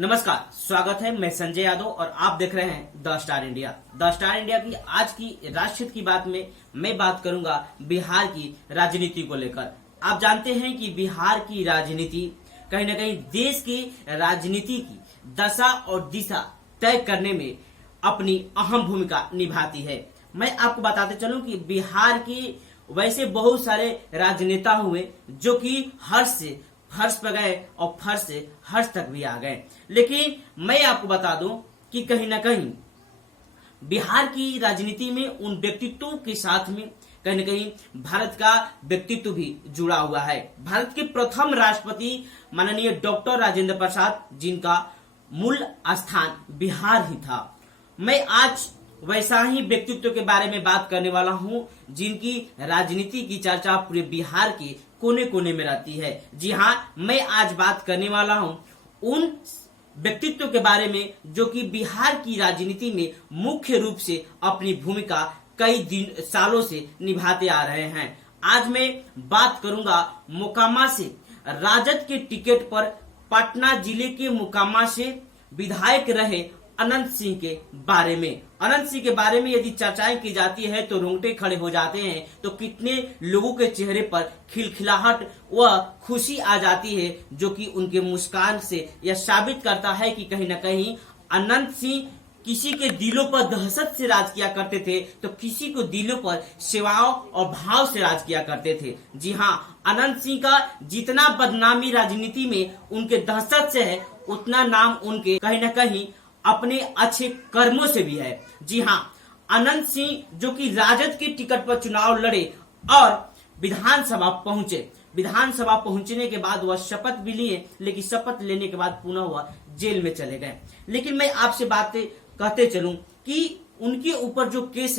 नमस्कार, स्वागत है। मैं संजय यादव और आप देख रहे हैं the star India. The star India की आज की राष्ट्रहित की बात में मैं बात करूंगा बिहार की राजनीति को लेकर। आप जानते हैं कि बिहार की राजनीति कहीं न कहीं देश की राजनीति की दशा और दिशा तय करने में अपनी अहम भूमिका निभाती है। मैं आपको बताते चलूं कि बिहार की वैसे बहुत सारे राजनेता हुए जो कि हर्ष से फर्श पर गए और फर्श से हर्ष तक भी आ गए, लेकिन मैं आपको बता दूं कि कहीं ना कहीं बिहार की राजनीति में उन व्यक्तित्वों के साथ में कहीं न कहीं भारत का व्यक्तित्व भी जुड़ा हुआ है। भारत के प्रथम राष्ट्रपति माननीय डॉक्टर राजेंद्र प्रसाद, जिनका मूल स्थान बिहार ही था। मैं आज वैसा ही व्यक्तित्व के बारे में बात करने वाला हूं जिनकी राजनीति की चर्चा पूरे बिहार के कोने कोने में रहती है। जी हां, मैं आज बात करने वाला हूं उन व्यक्तित्व के बारे में जो कि बिहार की राजनीति में मुख्य रूप से अपनी भूमिका कई सालों से निभाते आ रहे हैं। आज मैं बात करूंगा मोकामा से राजद के टिकट पर पटना जिले के मोकामा से विधायक रहे अनंत सिंह के बारे में। अनंत सिंह के बारे में यदि चर्चाएं की जाती है तो रोंगटे खड़े हो जाते हैं, तो कितने लोगों के चेहरे पर खिलखिलाहट व खुशी आ जाती है, जो कि उनके मुस्कान से यह साबित करता है कि कहीं न कहीं अनंत सिंह किसी के दिलों पर दहशत से राज किया करते थे तो किसी को दिलों पर सेवाओं और भाव से राज किया करते थे। जी हां, अनंत सिंह का जितना बदनामी राजनीति में उनके दहशत से है, उतना नाम उनके कहीं न कहीं अपने अच्छे कर्मों से भी है। जी हां, अनंत सिंह जो कि राजद के टिकट पर चुनाव लड़े और विधानसभा पहुंचे। विधानसभा पहुंचने के बाद वह शपथ भी लिए, लेकिन शपथ लेने के बाद पुनः वह जेल में चले गए। लेकिन मैं आपसे बातें कहते चलूं कि उनके ऊपर जो केस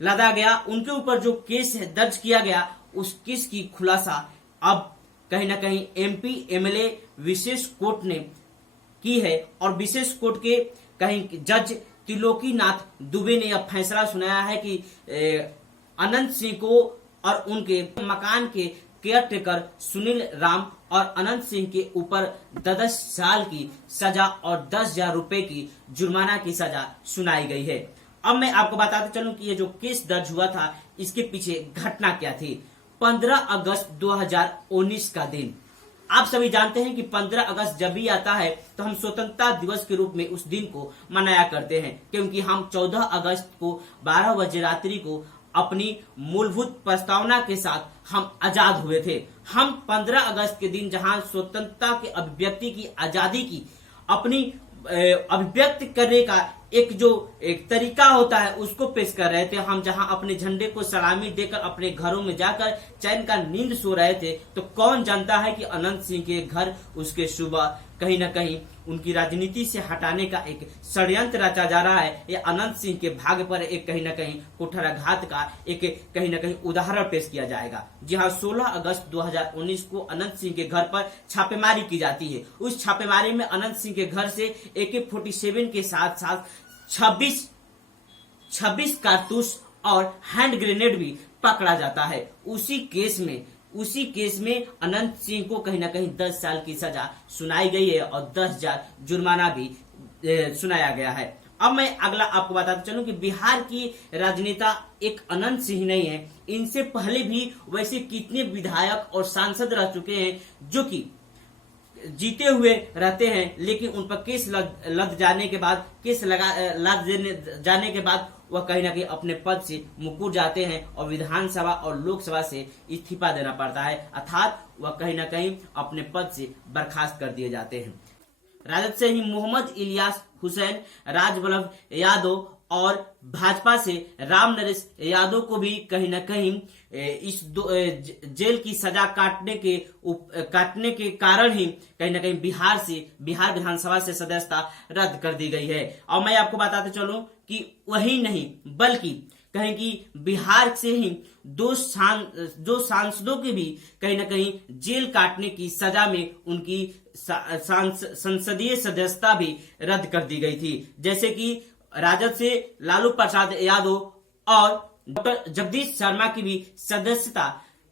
लदा गया, उनके ऊपर जो केस दर्ज किया गया, उस केस की खुलासा अब कहीं ना कहीं एमपी एमएलए विशेष कोर्ट ने की है और विशेष कोर्ट के कहीं जज त्रिलोकीनाथ दुबे ने यह फैसला सुनाया है कि अनंत सिंह को और उनके मकान के केयरटेकर सुनील राम और अनंत सिंह के ऊपर 10 साल की सजा और 10,000 रुपए की जुर्माना की सजा सुनाई गई है। अब मैं आपको बताते चलूं कि ये जो केस दर्ज हुआ था, इसके पीछे घटना क्या थी। 15 अगस्त 2019 का दिन। आप सभी जानते हैं कि 15 अगस्त जब भी आता है तो हम स्वतंत्रता दिवस के रूप में उस दिन को मनाया करते हैं, क्योंकि हम 14 अगस्त को 12 बजे रात्रि को अपनी मूलभूत प्रस्तावना के साथ हम आजाद हुए थे। हम 15 अगस्त के दिन जहां स्वतंत्रता के अभिव्यक्ति की आजादी की अपनी अभिव्यक्त करने का एक तरीका होता है, उसको पेश कर रहे थे। हम जहां अपने झंडे को सलामी देकर अपने घरों में जाकर चैन का नींद सो रहे थे, तो कौन जानता है कि अनंत सिंह के घर उसके सुबह कहीं न कहीं उनकी राजनीति से हटाने का एक षड्यंत्र रचा जा रहा है। ये अनंत सिंह के भाग्य पर एक कहीं न कहीं कुठाराघात का एक कहीं न कहीं उदाहरण पेश किया जाएगा। जी हाँ, 16 अगस्त 2019 को अनंत सिंह के घर पर छापेमारी की जाती है। उस छापेमारी में अनंत सिंह के घर से AK-47 के साथ साथ 26 कारतूस और हैंड ग्रेनेड भी पकड़ा जाता है। उसी केस में अनंत सिंह को कहीं ना कहीं 10 साल की सजा सुनाई गई है और 10,000 जुर्माना भी सुनाया गया है। अब मैं अगला आपको बताता चलूं कि बिहार की राजनेता एक अनंत सिंह नहीं है, इनसे पहले भी वैसे कितने विधायक और सांसद रह चुके हैं जो कि जीते हुए रहते हैं, लेकिन उन पर केस लग जाने के बाद जाने के बाद वह कहीं ना कहीं अपने पद से मुकर जाते हैं और विधानसभा और लोकसभा से इस्तीफा देना पड़ता है, अर्थात वह कहीं ना कहीं अपने पद से बर्खास्त कर दिए जाते हैं। राजद से ही मोहम्मद इलियास हुसैन, राजवल्लभ यादव और भाजपा से राम नरेश यादव को भी कहीं न कहीं इस जेल की सजा काटने के कारण ही कहीं न कहीं बिहार विधानसभा से सदस्यता रद्द कर दी गई है। और मैं आपको बताते चलूं कि वही नहीं बल्कि कहीं कि बिहार से ही दो सांसदों के भी कहीं न कहीं जेल काटने की सजा में उनकी संसदीय सदस्यता भी रद्द कर दी गई थी। जैसे कि राजद से लालू प्रसाद यादव और डॉक्टर जगदीश शर्मा की भी सदस्यता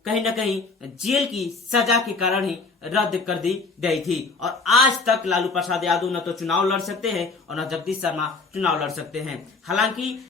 कहीं न कहीं जेल की सजा के कारण ही रद्द कर दी गई थी और आज तक लालू प्रसाद यादव न तो चुनाव लड़ सकते हैं और न जगदीश शर्मा चुनाव लड़ सकते हैं। हालांकि